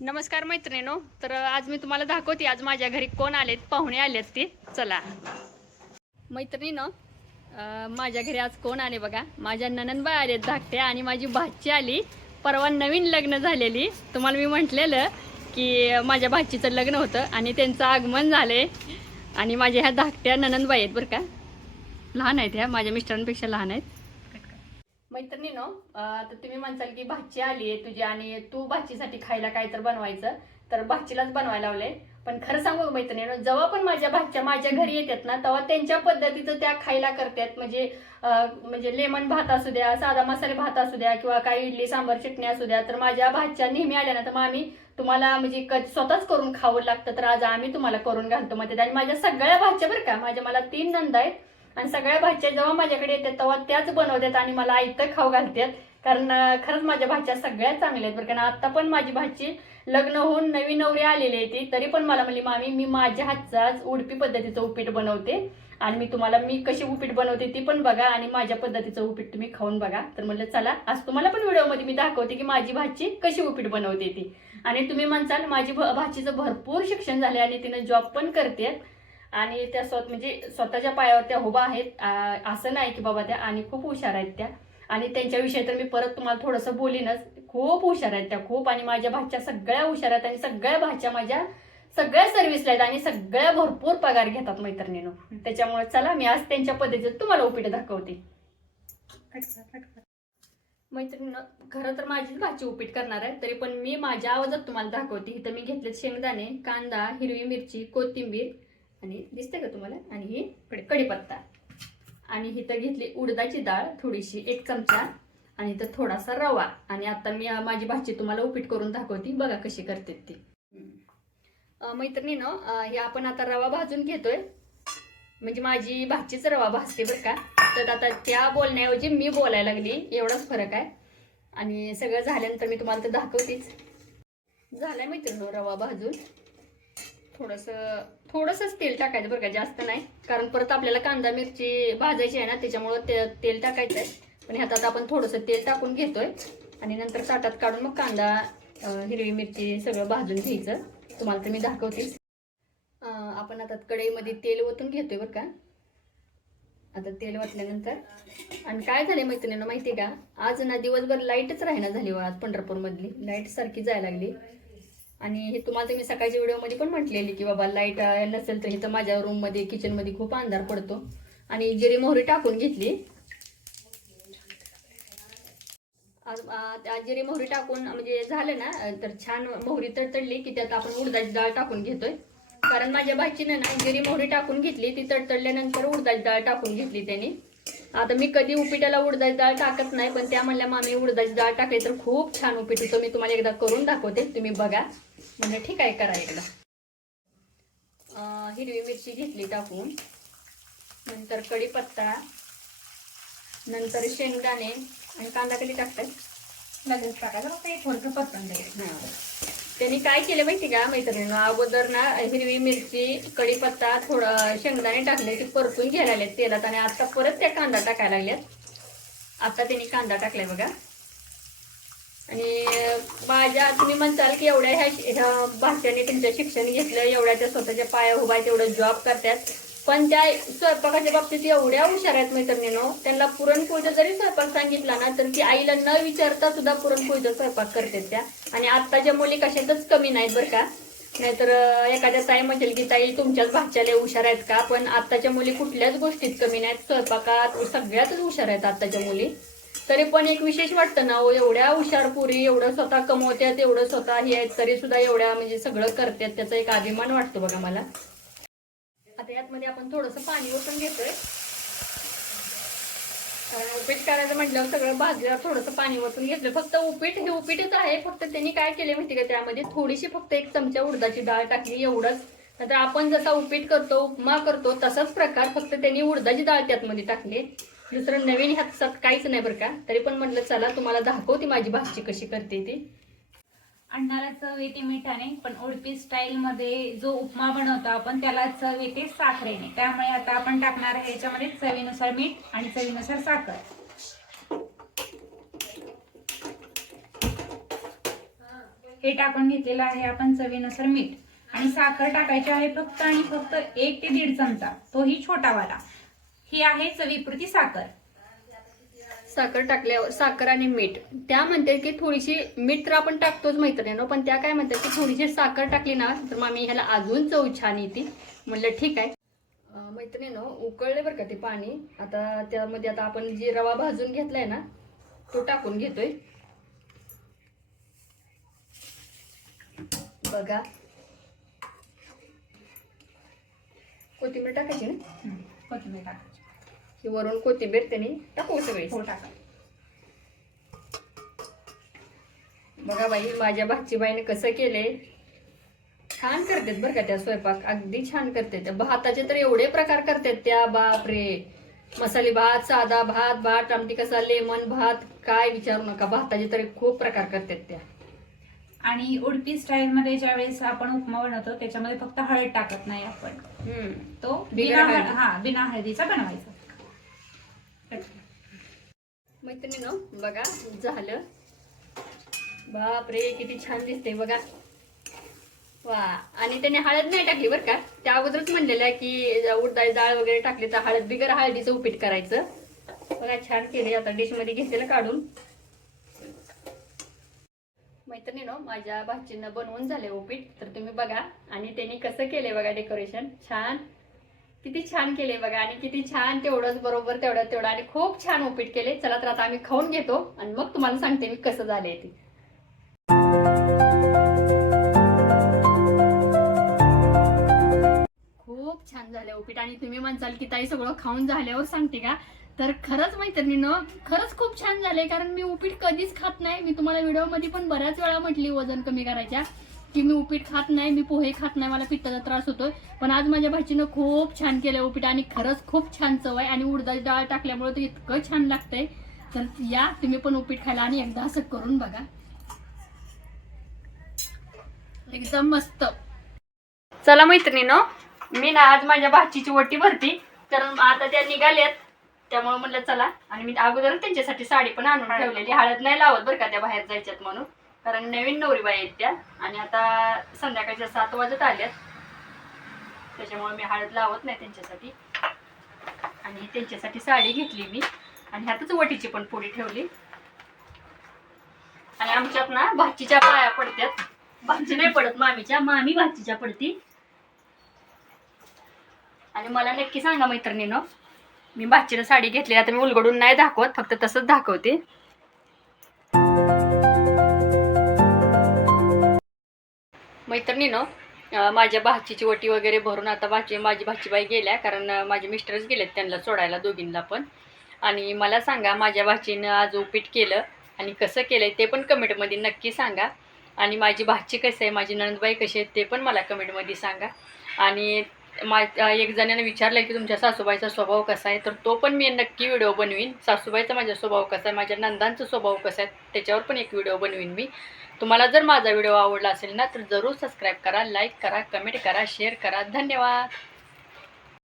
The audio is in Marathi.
नमस्कार मैत्रिणीनो. तर आज मी तुम्हाला दाखवते आज माझ्या घरी कोण आलेत, पाहुणे आलेत ते. चला मैत्रिणीनो, माझ्या घरी आज कोण आले बघा. माझ्या ननंदबाई आलेत धाकट्या आणि माझी भाची आली. परवा नवीन लग्न झालेली. तुम्हाला मी म्हटलेलं की माझ्या भाचीचं लग्न होतं आणि त्यांचं आगमन झाले. आणि माझ्या ह्या धाकट्या ननंदबाई आहेत बरं का. लहान आहेत ह्या, माझ्या मिस्टरांपेक्षा लहान आहेत. मैत्रिणीनो, तर तुम्ही म्हणसाल की भाची आली आहे तुझी आणि तू भाचीसाठी खायला काय तर बनवायचं, तर भाचीलाच बनवायला लावले. पण खरं सांगू मैत्रिणीनो, जेव्हा पण माझ्या भाच्या माझ्या घरी येतात ना तेव्हा त्यांच्या पद्धतीचं त्या खायला करतात. म्हणजे लेमन भात असू द्या, साधा मसाले भात असू द्या, किंवा काही इडली सांबार चटणी असू द्या. तर माझ्या भाच्या नेहमी आल्या ना तर मग आम्ही तुम्हाला म्हणजे स्वतःच करून खावं लागतं. तर आज आम्ही तुम्हाला करून घालतो मध्ये. आणि माझ्या सगळ्या भाच्या बरं का, मला 3 नंद आहेत आणि सगळ्या भाच्या जेव्हा माझ्याकडे येतात तेव्हा त्याच बनवतात आणि मला आयतं खाऊ घालतात. कारण खरंच माझ्या भाच्या सगळ्या चांगल्या आहेत बरं का. आता पण माझी भाची लग्न होऊन नवी नवरी आलेली आहे ती, तरी पण मला म्हणली मामी मी माझ्या हातचाच उडपी पद्धतीचं उपीट बनवते आणि मी कशी उपीट बनवते ती पण बघा आणि माझ्या पद्धतीचं उपीट तुम्ही खाऊन बघा. तर म्हणलं चला आज तुम्हाला पण व्हिडिओमध्ये मी दाखवते की माझी भाची कशी उपीट बनवते ती. आणि तुम्ही म्हणसाल माझी भाचीचं भरपूर शिक्षण झाले आणि तिने जॉब पण करते आणि त्या म्हणजे स्वतःच्या पायावर त्या उभा आहेत. असं नाही की बाबा त्या, आणि खूप हुशार आहेत त्या. आणि त्यांच्याविषयी तर मी परत तुम्हाला थोडंसं बोलीनच. खूप हुशार आहेत त्या, खूप. आणि माझ्या भाच्या सगळ्या हुशार आहेत आणि सगळ्या भाच्या माझ्या सगळ्या सर्व्हिसला आहेत आणि सगळ्या भरपूर पगार घेतात मैत्रिणीनं. त्याच्यामुळे चला मी आज त्यांच्या पद्धतीचं तुम्हाला उपीट दाखवते. मैत्रिणीनं, खरं तर माझीच भाची उपीट करणार आहे, तरी पण मी माझ्या आवाजात तुम्हाला दाखवते. इथं मी घेतले शेंगदाणे, कांदा, हिरवी मिरची, कोथिंबीर आणि दिसते का तुम्हाला, आणि ही कढीपत्ता. आणि इथं घेतली उडदाची डाळ थोडीशी 1 चमचा आणि इथं थोडासा रवा. आणि आता मी माझी भाची तुम्हाला उपीट करून दाखवते, बघा कशी करते ती. मैत्रिणीनं, हे आपण आता रवा भाजून घेतोय. म्हणजे माझी भाचीच रवा भाजते बरं का. तर आता त्या बोलण्याऐवजी मी बोलायला लागली, एवढाच फरक आहे. आणि सगळं झाल्यानंतर मी तुम्हाला तर दाखवतेच. झालंय मैत्रिणीनं रवा भाजून. थोडंसंच तेल टाकायचं बरं का, जास्त नाही. कारण परत आपल्याला कांदा मिरची भाजायची आहे ना, त्याच्यामुळं तेल टाकायचं आहे. पण ह्यात आता आपण थोडंसं तेल टाकून घेतोय आणि नंतर ताटात काढून मग कांदा, हिरवी मिरची सगळं भाजून घ्यायचं. तुम्हाला तर मी दाखवतेच. आपण आता कढईमध्ये तेल ओतून घेतोय बरं का. आता तेल ओतल्यानंतर आणि काय झाले मैत्रिणींना माहिती का, आज ना दिवसभर लाईटच राहिना झाली. आज पंढरपूरमधली लाईट सारखी जायला लागली. आणि हे तुम्हाला तर मी सकाळच्या व्हिडिओमध्ये पण म्हटलेली की बाबा लाईट नसेल तर इथं माझ्या रूममध्ये किचनमध्ये खूप अंधार पडतो. आणि जिरी मोहरी टाकून घेतली. जिरी मोहरी टाकून म्हणजे झालं ना, तर छान मोहरी तडतडली की त्यात आपण उडदाची डाळ टाकून घेतोय. कारण माझ्या भाचीने ना जिरी मोहरी टाकून घेतली, ती तडतडल्यानंतर उडदाची डाळ टाकून घेतली त्याने. आता मी कधी उपिटाला उडदाची डाळ टाकत नाही, पण त्या म्हणल्या मामी उडदाची डाळ टाकली तर खूप छान उपीट होतं. मी तुम्हाला एकदा करून दाखवते, तुम्ही बघा. म्हणजे ठीक आहे, करा एकदा. हिरवी मिरची घेतली टाकून, नंतर कढीपत्ता, नंतर शेंगदाणे आणि कांदा कधी टाकतात लगेच टाकायचं, फक्त एक थोडंसं पत्ता द्यायचं. त्यांनी काय केलं माहिती का मैत्रिणींनो, अगोदर ना हिरवी मिरची, कढीपत्ता, थोडं शेंगदाणे टाकले की परतून घ्यायला लागलेत तेलात आणि आता परत त्या कांदा टाकायला लागल्यात. आता त्यांनी कांदा टाकलाय बघा. आणि तुम्ही म्हणताल की एवढ्या ह्या भाच्याने तुमचं शिक्षण घेतलं, एवढ्या त्या स्वतःच्या पाया उभा आहेत, एवढं जॉब करतात, पण त्या स्वयंपाकाच्या बाबतीत एवढ्या हुशार आहेत मैत्रिणींनो. त्यांना पुरणपोळीचा जरी स्वयंपाक सांगितला ना तर ती आईला न विचारता सुद्धा पुरणपोळीचा स्वयंपाक करतात त्या. आणि आत्ताच्या मुली कशातच कमी नाहीत बरं का. नाहीतर एखाद्या ताई म्हणतील की ताई तुमच्याच भाच्याला हुशार आहेत का, पण आत्ताच्या मुली कुठल्याच गोष्टीत कमी नाहीत. स्वयंपाकात सगळ्यातच हुशार आहेत आत्ताच्या मुली. तरी पण एक विशेष वाटतं ना, एवढ्या हुशार पुरी, एवढं स्वतः कमवतात, एवढं स्वतः हे आहेत, तरी सुद्धा एवढ्या म्हणजे सगळं करतात, त्याचा एक अभिमान वाटतो बघा मला. आता यातमध्ये आपण थोडंसं पाणी ओतून घेतोय. उपीट करायचं म्हटलं सगळं भाजल्यावर थोडंसं पाणी ओतून घेतलं. फक्त उपीट हे उपीटच आहे, फक्त त्यांनी काय केले माहिती का, त्यामध्ये थोडीशी फक्त 1 चमचा उडदाची डाळ टाकली, एवढंच. नंतर आपण जसा उपीट करतो, उपमा करतो तसाच प्रकार, फक्त त्यांनी उडदाची डाळ त्यातमध्ये टाकली. दुसरं नवीन ह्यात काहीच नाही बरं का. तरी पण म्हटलं चला तुम्हाला दाखवते माझी भाची कशी करते ती. अण्णाला चव येते मिठाने, पण उडपी स्टाईल मध्ये जो उपमा बनवतो आपण त्याला चव येते साखरेने. त्यामुळे आता आपण टाकणार आहे याच्यामध्ये चवीनुसार मीठ आणि चवीनुसार साखर. हे टाकून घेतलेलं आहे आपण चवीनुसार मीठ. आणि साखर टाकायची आहे फक्त आणि फक्त 1 ते 1.5 चमचा, तोही छोटा वाला. ही आहे चवीपुरती साखर. साखर टाकल्यावर साखर आणि मीठ त्या म्हणतात की थोडीशी मीठ तर आपण टाकतोच मैत्रिणीनो, पण त्या काय म्हणतात की थोडीशी साखर टाकली ना तर मामी ह्याला अजून चव छान येते. म्हणलं ठीक आहे. मैत्रिणीनो उकळले बरं का ते पाणी. आता त्यामध्ये आता आपण जे रवा भाजून घेतलाय ना तो टाकून घेतोय. बघा कोथिंबीर टाकायची ना, कोथिंबीर टाकायची. की वरून कोथिंबीर त्यांनी टाकू सगळी. हो टाका. बघा बाई माझ्या भाचीबाईने कसं केले, छान करतात बरं का त्या स्वयंपाक, अगदी छान करतात. त्या भाताचे तर एवढे प्रकार करतात त्या, बापरे. मसाले भात, साधा भात, भात आमटी कसा, लेमन भात, काय विचारू नका. भाताचे तर खूप प्रकार करतात त्या. आणि उडपी स्टाईल मध्ये ज्यावेळेस आपण उपमा बनवतो त्याच्यामध्ये फक्त हळद टाकत नाही आपण. तो बिगर हळदी. बिना हळदीचा बनवायचा. मैत्रिणीनो बघा झालं. बापरे किती छान दिसते बघा. वा. आणि त्याने हळद नाही टाकली बरं का. त्या अगोदरच म्हणलेलं आहे की उडदाची डाळ वगैरे टाकली तर हळद, बिगर हळदीचं उपीट करायचं. बघा छान केले. आता डिश मध्ये घेतलेलं काढून. मैत्रिणीनो माझ्या भाचीनं बनवून झाले उपीट, तर तुम्ही बघा. आणि त्यांनी कसं केले बघा डेकोरेशन, छान किती छान केले बघा. आणि किती छान, तेवढंच बरोबर तेवढं आणि खूप छान उपीट केले. चला तर आता आम्ही खाऊन घेतो आणि मग तुम्हाला सांगते मी कसं झालंय ते. खूप छान झालं उपीट. आणि तुम्ही म्हणसाल की ताई सगळं खाऊन झाल्यावर सांगते का, तर खरंच मैत्रिणीनं खरंच खूप छान झालंय. कारण मी उपीट कधीच खात नाही. मी तुम्हाला व्हिडिओ मध्ये पण बऱ्याच वेळा म्हटली वजन कमी करायच्या की मी उपीट खात नाही, मी पोहे खात नाही, मला पित्ताचा त्रास होतोय. पण आज माझ्या भाचीनं खूप छान केलं उपीट आणि खरंच खूप छान चव आहे. आणि उडदाची डाळ टाकल्यामुळे ते इतकं छान लागतंय. तर या तुम्ही पण उपीट खायला आणि एकदा असं करून बघा, एकदम मस्त. चला मैत्रिणीनो मी ना आज माझ्या भाचीची वटी भरती, कारण आता त्या निघाल्यात त्यामुळे म्हणलं चला. आणि मी अगोदर त्यांच्यासाठी साडी पण आणून ठेवलेली. हळद नाही लावत बरं का त्या बाहेर जायच्यात म्हणून, कारण नवीन नवरी बाई आहेत त्या. आणि आता संध्याकाळच्या 7 वाजत आल्यात, त्याच्यामुळे मी हळद लावत नाही त्यांच्यासाठी. आणि त्यांच्यासाठी साडी घेतली मी आणि ह्यातच वटीची पण पोळी ठेवली. आणि आमच्यात ना भाचीच्या पाया पडत्यात. भाची नाही पडत मामीच्या, मामी भाचीच्या पडती. आणि मला नक्की सांगा मैत्रिणीनं, मी भाचीला साडी घेतली. आता मी उलगडून नाही दाखवत, फक्त तसंच दाखवते. मैत्रिणीनं माझ्या भाचीची वटी वगैरे भरून आता माझी भाचीबाई गेल्या, कारण माझे मिस्टरच गेलेत त्यांना सोडायला दोघींना पण. आणि मला सांगा माझ्या भाचीनं आज उपीट केलं आणि कसं केलंय ते पण कमेंटमध्ये नक्की सांगा. आणि माझी भाची कशी आहे, माझी नणंदबाई कशी आहे ते पण मला कमेंटमध्ये सांगा. आणि एक जणांनी विचारलं की तुमच्या सासूबाईचा स्वभाव कसा आहे, तर तो पण मी नक्की व्हिडिओ बनवीन. सासूबाईचा माझा स्वभाव कसा आहे, माझ्या नंदांचा स्वभाव कसा आहे, त्याच्यावर पण एक व्हिडिओ बनवीन मी. तुम्हाला जर माझा व्हिडिओ आवडला असेल ना तर जरूर सबस्क्राईब करा, लाईक करा, कमेंट करा, शेअर करा. धन्यवाद.